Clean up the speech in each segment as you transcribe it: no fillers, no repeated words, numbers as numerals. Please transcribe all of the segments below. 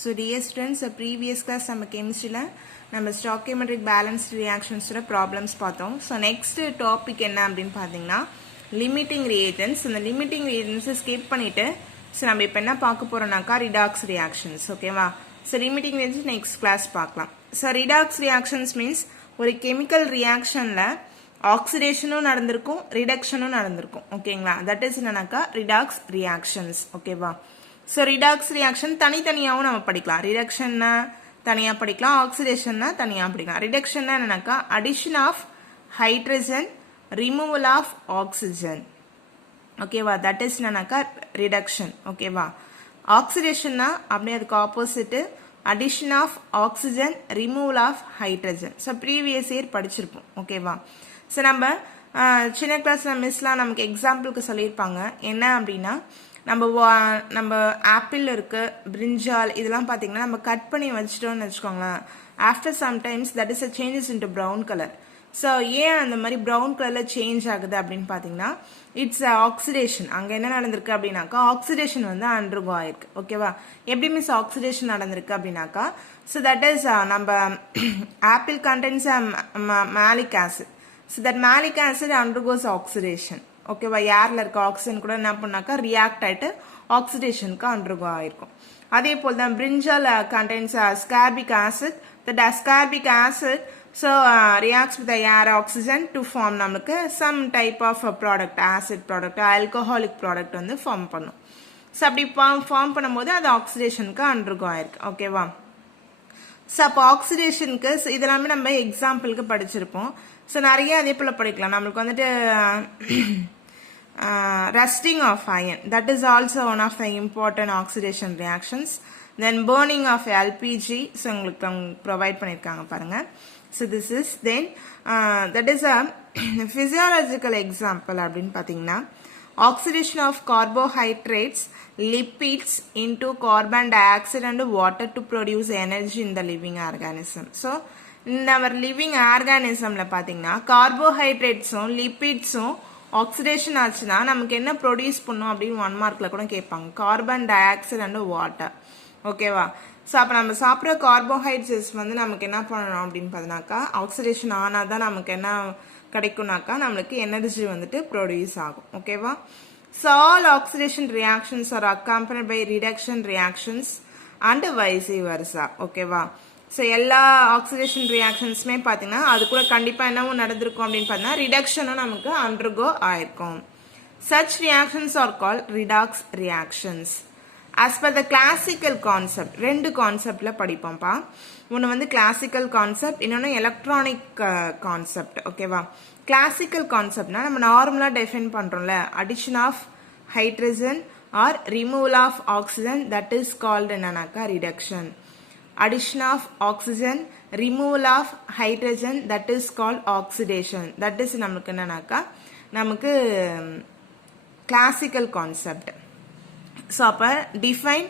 So dear students, previous class நம்ம chemistryல நம்ம stoichiometric balanced reactions problems பார்த்தோம். So next topic என்ன அப்படின்னு பார்த்தீங்கன்னா limiting reagents. இந்த limiting reagents skip பண்ணிட்டு so நம்ம இப்போ என்ன பார்க்க போறோம்னாக்கா redox reactions. ஓகேவா? So limiting reagents next class பார்க்கலாம். So redox reactions means ஒரு chemical reactionல ஆக்சிடேஷனும் நடந்திருக்கும் ரிடக்ஷனும் நடந்திருக்கும். ஓகேங்களா? தட் இஸ் என்னன்னாக்கா ரிடாக்ஸ் ரியாக்ஷன்ஸ். ஓகேவா? ஸோ ரிடாக்ஸ் ரியாக்ஷன் தனித்தனியாகவும் நம்ம படிக்கலாம். ரிடக்ஷன்னா தனியாக படிக்கலாம், ஆக்சிடேஷன்னா தனியாக படிக்கலாம். ரிடக்ஷன்னா என்னன்னாக்கா addition of hydrogen, removal of oxygen. ஓகேவா? தட் இஸ் என்னன்னாக்கா ரிடக்ஷன். ஓகேவா? ஆக்சிடேஷன்னா அப்படியே அதுக்கு opposite addition of oxygen, removal of hydrogen. So previous year படிச்சிருப்போம். ஓகேவா? ஸோ நம்ம சின்ன கிளாஸில் மிஸ்லாம் நமக்கு எக்ஸாம்பிளுக்கு சொல்லியிருப்பாங்க. என்ன அப்படின்னா நம்ம ஆப்பிள் இருக்குது, பிரிஞ்சால் இதெல்லாம் பார்த்தீங்கன்னா நம்ம கட் பண்ணி வச்சிட்டோம்னு வச்சுக்கோங்களேன். After sometimes that is a changes into brown colour. So ஏன் அந்த மாதிரி ப்ரௌன் கலரில் சேஞ்ச் ஆகுது அப்படின்னு பார்த்தீங்கன்னா இட்ஸ் ஆக்சிடேஷன். அங்கே என்ன நடந்திருக்கு அப்படின்னாக்கா ஆக்சிடேஷன் வந்து அண்டர்கோ ஆயிருக்கு. ஓகேவா? எப்படி மிஸ் ஆக்சிடேஷன் நடந்திருக்கு அப்படின்னாக்கா ஸோ தட் இஸ் நம்ம apple condense malic acid. So that malic acid undergoes oxidation. ஓகேவா? ஏரில் இருக்க ஆக்சிஜன் கூட என்ன பண்ணாக்கா ரியாக்ட் ஆகிட்டு ஆக்சிடேஷனுக்கு அண்டர்கோ ஆயிருக்கும். அதே போல் தான் பிரிஞ்சால் condense ascorbic acid. That ascorbic acid so reacts with the air oxygen to form நமக்கு some type of a product, acid product, alcoholic product வந்து ஃபார்ம் பண்ணும். ஸோ அப்படி ஃபார்ம் பண்ணும்போது அது ஆக்சிடேஷனுக்கு அண்டர்கோ ஆயிருக்கு. ஓகேவா? ஸோ அப்போ ஆக்சிடேஷனுக்கு இதெல்லாமே நம்ம எக்ஸாம்பிளுக்கு படிச்சிருப்போம். ஸோ நிறைய அதே போல் படிக்கலாம். நம்மளுக்கு வந்துட்டு rusting of iron, that is also one of the important oxidation reactions. Then burning of LPG, so உங்களுக்கு ப்ரொவைட் பண்ணியிருக்காங்க பாருங்க. So this is then that is a physiological example அப்படின்னு பார்த்தீங்கன்னா oxidation of carbohydrates, lipids into carbon dioxide and water to produce energy in the living organism. So in our living organismல பார்த்தீங்கன்னா கார்போஹைட்ரேட்ஸும் லிப்பிட்ஸும் oxidation ஆச்சுன்னா நமக்கு என்ன produce பண்ணும் அப்படின்னு 1 மார்க்கில் கூட கேட்பாங்க. Carbon di oxide and water. ஓகேவா? ஸோ அப்போ நம்ம சாப்பிட்ற கார்போஹைட்ரேட்ஸ் வந்து நமக்கு என்ன பண்ணணும் அப்படின்னு பார்த்தீங்கன்னாக்கா ஆக்சிடேஷன் ஆனால் தான் நமக்கு என்ன கிடைக்கும்னாக்கா நம்மளுக்கு எனர்ஜி வந்துட்டு ப்ரொடியூஸ் ஆகும். ஓகேவா? So all oxidation reactions are accompanied by reduction reactions and vice versa. ஓகேவா? ஸோ எல்லா ஆக்சிடேஷன் ரியாக்ஷன்ஸுமே பார்த்தீங்கன்னா அது கூட கண்டிப்பாக என்னவும் நடந்திருக்கும் அப்படின்னு பார்த்தீங்கன்னா ரிடக்ஷனும் நமக்கு அண்டர்கோ ஆயிருக்கும். Such reactions are call redox reactions. As per the classical concept, 2 கான்செப்டில் படிப்போம்ப்பா. ஒன்று வந்து கிளாசிக்கல் கான்செப்ட், இன்னொன்று எலக்ட்ரானிக் கான்செப்ட். ஓகேவா? கிளாசிக்கல் கான்செப்ட்னா நம்ம நார்மலாக டெஃபைன் பண்ணுறோம்ல addition of hydrogen or removal of oxygen, that is called என்னன்னாக்கா reduction. Addition of oxygen, removal of hydrogen, that is called oxidation. That is நமக்கு என்னன்னாக்கா நமக்கு classical concept. So அப்போ define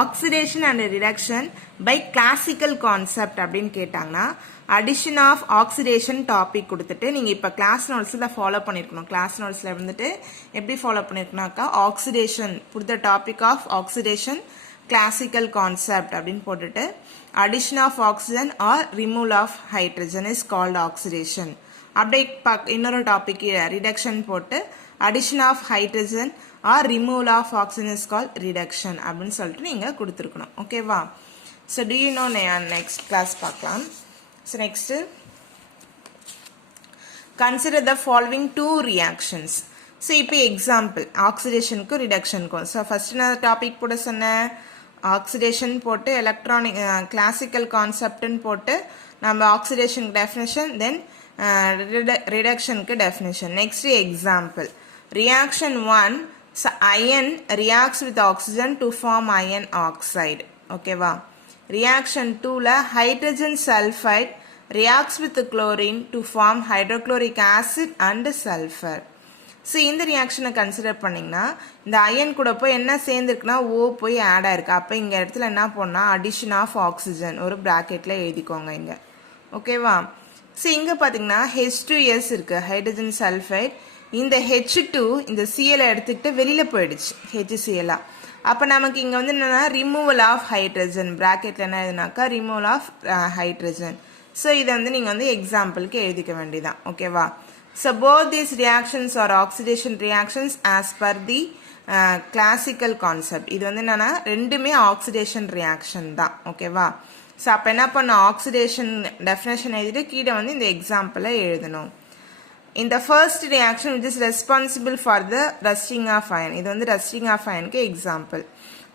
oxidation and reduction by classical concept அப்படின்னு கேட்டாங்கன்னா addition of oxidation topic கொடுத்துட்டு நீங்கள் இப்போ கிளாஸ் நோட்ஸில் ஃபாலோ பண்ணியிருக்கணும். கிளாஸ் நோட்ஸில் இருந்துட்டு எப்படி ஃபாலோ பண்ணியிருக்கணும்னாக்கா oxidation put the topic of oxidation classical concept அப்படின்னு போட்டுட்டு addition of oxygen or removal of hydrogen is called oxidation. அப்படியே இன்னொரு டாபிக் ரிடக்ஷன் போட்டு addition of hydrogen or removal of oxygen is called reduction அப்படின்னு சொல்லிட்டு நீங்கள் கொடுத்துருக்கணும். ஓகேவா? So do you know next class பார்க்கலாம். So next consider the following 2 reactions. So இப்போ எக்ஸாம்பிள் ஆக்சிடேஷனுக்கும் ரிடக்ஷனுக்கும். ஸோ ஃபர்ஸ்ட் நான் டாபிக் போட சொன்னேன் ஆக்சிடேஷன் போட்டு எலக்ட்ரானிக் கிளாசிக்கல் கான்செப்ட்னு போட்டு நம்ம ஆக்சிடேஷனுக்கு டெஃபினேஷன், தென் ரிடக்ஷனுக்கு definition. Next example reaction 1 iron reacts with oxygen to form iron oxide. ஓகேவா? ரியாக்ஷன் 2ல hydrogen sulphide reacts with chlorine to form hydrochloric acid and sulphur. So இந்த ரியாக்ஷனை கன்சிடர் பண்ணிங்கன்னா இந்த அயன் கூட போய் என்ன சேர்ந்துருக்குன்னா ஓ போய் ஆட் ஆயிருக்கு. அப்போ இங்கே இடத்துல என்ன பண்ணால் அடிஷன் ஆஃப் ஆக்சிஜன் ஒரு ப்ராக்கெட்டில் எழுதிக்கோங்க இங்கே. ஓகேவா? ஸோ இங்கே பார்த்தீங்கன்னா H2S இருக்குது ஹைட்ரஜன் சல்ஃபைட். இந்த H2 இந்த சிஎலை எடுத்துக்கிட்டு வெளியில் போயிடுச்சு HCl. அப்போ நமக்கு இங்கே வந்து என்னென்னா ரிமூவல் ஆஃப் ஹைட்ரஜன் ப்ராக்கெட்டில் என்ன எழுதுனாக்கா ரிமூவல் ஆஃப் ஹைட்ரஜன். ஸோ இதை வந்து நீங்கள் வந்து எக்ஸாம்பிளுக்கு எழுதிக்க வேண்டியதான். ஓகேவா? So both these reactions are oxidation reactions as per the classical concept. இது வந்து என்னென்னா ரெண்டுமே ஆக்சிடேஷன் ரியாக்ஷன் தான். ஓகேவா? ஸோ அப்போ என்ன பண்ணணும், ஆக்சிடேஷன் டெஃபினேஷன் எழுதிட்டு கீழே வந்து இந்த எக்ஸாம்பிளை எழுதணும். In the first reaction which is responsible for the rusting of iron, இது வந்து rusting of ironக்கு எக்ஸாம்பிள்.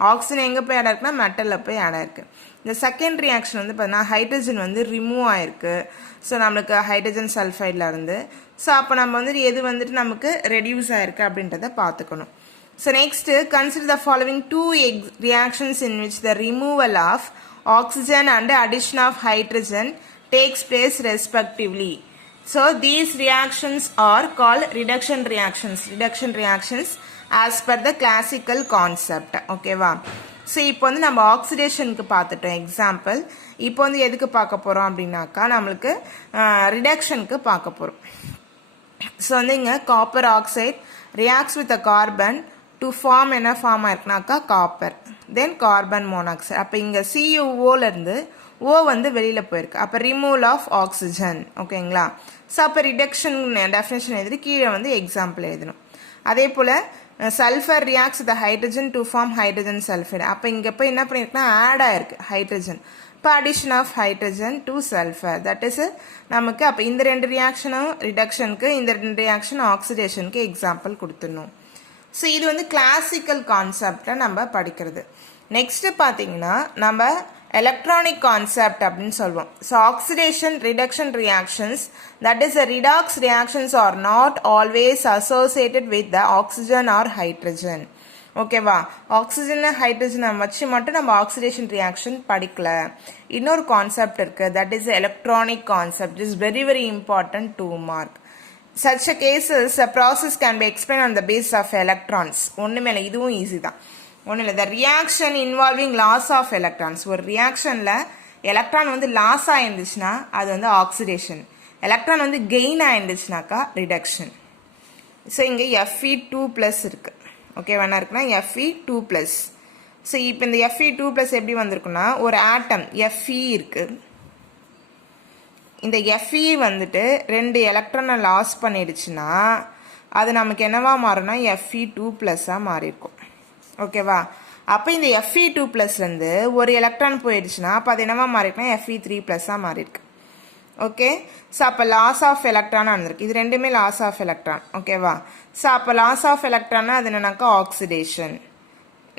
ஆக்சிஜன் எங்கே போய் ஆட் ஆயிருக்குன்னா மெட்டலில் போய் ஆட் ஆயிருக்கு. இந்த செகண்ட் ரியாக்ஷன் வந்து பார்த்தீங்கன்னா ஹைட்ரஜன் வந்து ரிமூவ் ஆயிருக்கு. ஸோ நம்மளுக்கு ஹைட்ரஜன் சல்ஃபைடில் இருந்து. ஸோ அப்போ நம்ம வந்துட்டு எது வந்துட்டு நமக்கு ரெடியூஸ் ஆயிருக்கு அப்படின்றத பார்த்துக்கணும். So next consider the following two reactions in which the removal of oxygen and addition of hydrogen takes place respectively. So these reactions are called reduction reactions as per the classical concept. ஓகேவா? So இப்போ வந்து நம்ம ஆக்சிடேஷனுக்கு பார்த்துட்டோம் example. இப்போ வந்து எதுக்கு பார்க்க போகிறோம் அப்படின்னாக்கா நம்மளுக்கு ரிடக்ஷனுக்கு பார்க்க போகிறோம். ஸோ வந்து இங்கே copper oxide reacts with a carbon to form என்ன ஃபார்ம் ஆயிருக்குனாக்கா காப்பர், தென் கார்பன் மோனாக்சைடு. அப்போ இங்கே CuO-லேருந்து ஓ வந்து வெளியில் போயிருக்கு. அப்போ ரிமூவல் ஆஃப் ஆக்சிஜன். ஓகேங்களா? ஸோ அப்போ ரிடக்ஷன் டெஃபினேஷன் எழுதி கீழே வந்து எக்ஸாம்பிள் எழுதணும். அதே போல் sulphur reacts with hydrogen to form hydrogen sulphide. அப்போ இங்கே போய் என்ன பண்ணியிருக்குன்னா ஆட் ஆயிருக்கு ஹைட்ரஜன். இப்போ addition of hydrogen to sulphur, that is நமக்கு அப்போ இந்த ரெண்டு ரியாக்ஷனும் ரிடக்ஷனுக்கு, இந்த ரெண்டு ரியாக்ஷன் ஆக்சிடேஷனுக்கு எக்ஸாம்பிள் கொடுத்துடணும். ஸோ இது வந்து கிளாசிக்கல் கான்செப்டில் நம்ம படிக்கிறது. நெக்ஸ்ட்டு பார்த்தீங்கன்னா நம்ம electronic concept அப்படின்னு சொல்வோம். So oxidation reduction reactions, that is the redox reactions, are not always associated with the oxygen or hydrogen. ஓகேவா? ஆக்சிஜன் ஹைட்ரஜனை வச்சு மட்டும் நம்ம ஆக்சிடேஷன் ரியாக்ஷன் படிக்கல. இன்னொரு கான்செப்ட் இருக்கு, that is electronic concept. Is very very important 2 mark. Such a cases a process can be explained on the basis of electrons. ஒண்ணுமே இல்லை, இதுவும் ஈஸி தான். ஒன்றும் இல்லை, the reaction involving loss of electrons. ஒரு ரியாக்ஷனில் எலக்ட்ரான் வந்து லாஸ் ஆயிருந்துச்சுன்னா அது வந்து ஆக்சிடேஷன், எலக்ட்ரான் வந்து கெயின் ஆயிருந்துச்சுனாக்கா ரிடக்ஷன். ஸோ இங்கே Fe2+ இருக்குது. ஓகேவா? என்ன இருக்குன்னா Fe2+. ஸோ இப்போ இந்த Fe2+ எப்படி வந்திருக்குன்னா ஒரு ஆட்டம் Fe இருக்குது. இந்த Fe வந்துட்டு 2 எலக்ட்ரானை லாஸ் பண்ணிடுச்சுன்னா அது நமக்கு என்னவா மாறும்னா Fe2+ஆக மாறியிருக்கும். ஓகேவா? அப்போ இந்த Fe2+லேருந்து ஒரு எலக்ட்ரான் போயிடுச்சுன்னா அப்போ அது என்னவா மாறிருக்குன்னா Fe3+ஆக மாறியிருக்கு. ஓகே? ஸோ அப்போ லாஸ் ஆஃப் எலக்ட்ரானாக இருந்திருக்கு. இது ரெண்டுமே லாஸ் ஆஃப் எலக்ட்ரான். ஓகேவா? ஸோ அப்போ லாஸ் ஆஃப் எலக்ட்ரான்னா அது என்னன்னாக்கா ஆக்சிடேஷன்.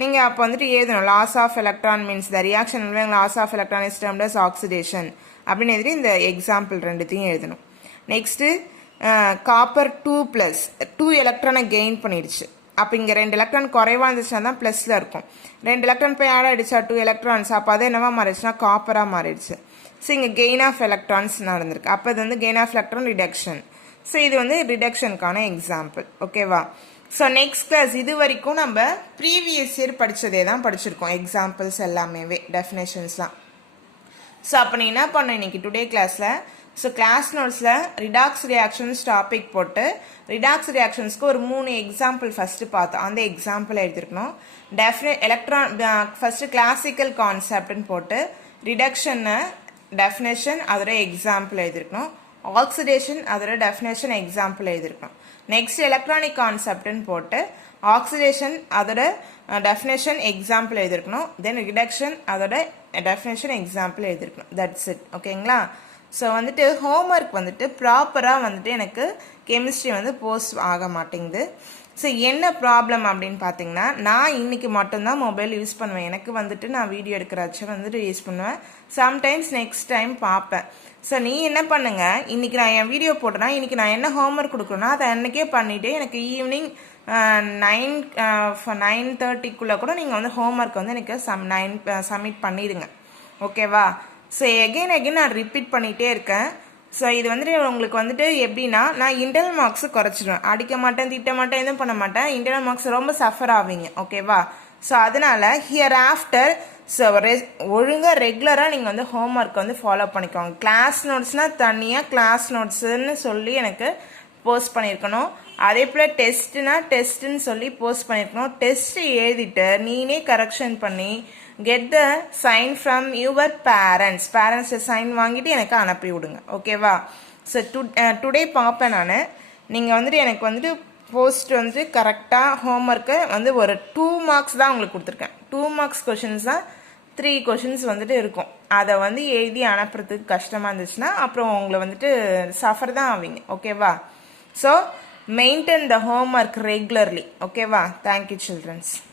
நீங்கள் அப்போ வந்துட்டு எழுதணும், loss of electron means the reaction loss of electron is termed as oxidation அப்படின்னு எழுதி இந்த எக்ஸாம்பிள் ரெண்டுத்தையும் எழுதணும். நெக்ஸ்ட்டு காப்பர் 2+, 2 எலக்ட்ரானை கெயின் பண்ணிடுச்சு. அப்போ இங்கே 2 எலக்ட்ரான் குறைவாக இருந்துச்சுன்னா தான் ப்ளஸில் இருக்கும். 2 எலக்ட்ரான் போய் ஆட் ஆகிடுச்சா 2 எலக்ட்ரான்ஸ், அப்போ அது என்னவா மாறிடுச்சுன்னா காப்பராக மாறிடுச்சு. ஸோ இங்கே கெயின் ஆஃப் எலக்ட்ரான்ஸ் நடந்திருக்கு. அப்போ இது வந்து gain of electron reduction. So இது வந்து ரிடக்ஷனுக்கான எக்ஸாம்பிள். ஓகேவா? ஸோ நெக்ஸ்ட் கிளாஸ் இது வரைக்கும் நம்ம ப்ரீவியஸ் இயர் படித்ததே தான் படிச்சிருக்கோம், எக்ஸாம்பிள்ஸ் எல்லாமே டெஃபினேஷன்ஸ்லாம். ஸோ அப்போ நீ என்ன பண்ண இன்னைக்கு டுடே கிளாஸில், ஸோ கிளாஸ் நோட்ஸில் ரிடாக்ஸ் ரியாக்ஷன்ஸ் டாபிக் போட்டு ரிடாக்ஸ் ரியாக்ஷன்ஸ்க்கு ஒரு 3 எக்ஸாம்பிள் ஃபஸ்ட்டு பார்த்தோம். அந்த எக்ஸாம்பிள் எழுதிருக்கணும். எலக்ட்ரான் ஃபஸ்ட்டு கிளாசிக்கல் கான்செப்ட்னு போட்டு ரிடக்ஷனை டெஃபினேஷன் அதோட எக்ஸாம்பிள் எழுதிருக்கணும். ஆக்சிடேஷன் அதோட டெஃபினேஷன் எக்ஸாம்பிள் எழுதிருக்கணும். நெக்ஸ்ட் எலக்ட்ரானிக் கான்செப்ட்னு போட்டு ஆக்சிடேஷன் அதோட டெஃபினேஷன் எக்ஸாம்பிள் எழுதிருக்கணும். தென் ரிடக்ஷன் அதோட டெஃபினேஷன் எக்ஸாம்பிள் எழுதிருக்கணும். That's it. ஓகேங்களா? ஸோ வந்துட்டு ஹோம்ஒர்க் வந்துட்டு ப்ராப்பராக வந்துட்டு எனக்கு கெமிஸ்ட்ரி வந்து போஸ்ட் ஆக மாட்டேங்குது. ஸோ என்ன ப்ராப்ளம் அப்படின்னு பார்த்தீங்கன்னா, நான் இன்றைக்கி மட்டும்தான் மொபைல் யூஸ் பண்ணுவேன். எனக்கு வந்துட்டு நான் வீடியோ எடுக்கிறச்ச வந்துட்டு யூஸ் பண்ணுவேன். சம்டைம்ஸ் நெக்ஸ்ட் டைம் பார்ப்பேன். ஸோ நீ என்ன பண்ணுங்க, இன்றைக்கி நான் என் வீடியோ போட்டேன்னா இன்றைக்கி நான் என்ன ஹோம்ஒர்க் கொடுக்குறேன்னா அதை அன்றைக்கே பண்ணிவிட்டு எனக்கு ஈவினிங் 9:30 கூட நீங்கள் வந்து ஹோம்ஒர்க் வந்து எனக்கு சப்மிட் பண்ணிடுங்க. ஓகேவா? ஸோ எகெயின் நான் ரிப்பீட் பண்ணிகிட்டே இருக்கேன். ஸோ இது வந்துட்டு உங்களுக்கு வந்துட்டு எப்படின்னா, நான் இன்டர்னல் மார்க்ஸு குறைச்சிடுவேன். அடிக்க மாட்டேன், திட்ட மாட்டேன், எதுவும் பண்ண மாட்டேன். இன்டர்னல் மார்க்ஸ் ரொம்ப சஃபர் ஆவீங்க. ஓகேவா? ஸோ அதனால் ஹியர் ஆஃப்டர் ஸோ ஒழுங்காக ரெகுலராக நீங்கள் வந்து ஹோம்ஒர்க் வந்து ஃபாலோ பண்ணிக்கோங்க. கிளாஸ் நோட்ஸ்னால் தனியாக கிளாஸ் நோட்ஸுன்னு சொல்லி எனக்கு போஸ்ட் பண்ணியிருக்கணும். அதே போல் டெஸ்ட்டுன்னு சொல்லி போஸ்ட் பண்ணியிருக்கணும். டெஸ்ட் எழுதிட்டு நீனே கரெக்ஷன் பண்ணி get the sign from your parents sign வாங்கிட்டு எனக்கு அனுப்பி விடுங்க. ஓகேவா? ஸோ டுடே பார்ப்பேன் நான். நீங்கள் வந்துட்டு எனக்கு வந்துட்டு போஸ்ட் வந்துட்டு கரெக்டாக ஹோம்ஒர்க்கை வந்து ஒரு 2 மார்க்ஸ் தான் உங்களுக்கு கொடுத்துருக்கேன். 2 மார்க்ஸ் கொஷின்ஸ் தான் 3 கொஷின்ஸ் வந்துட்டு இருக்கும். அதை வந்து எழுதி அனுப்புறதுக்கு கஷ்டமாக இருந்துச்சுன்னா அப்புறம் உங்களை வந்துட்டு சஃபர் தான் ஆவீங்க. ஓகேவா? So maintain the homework regularly. ஓகேவா? Thank you children's.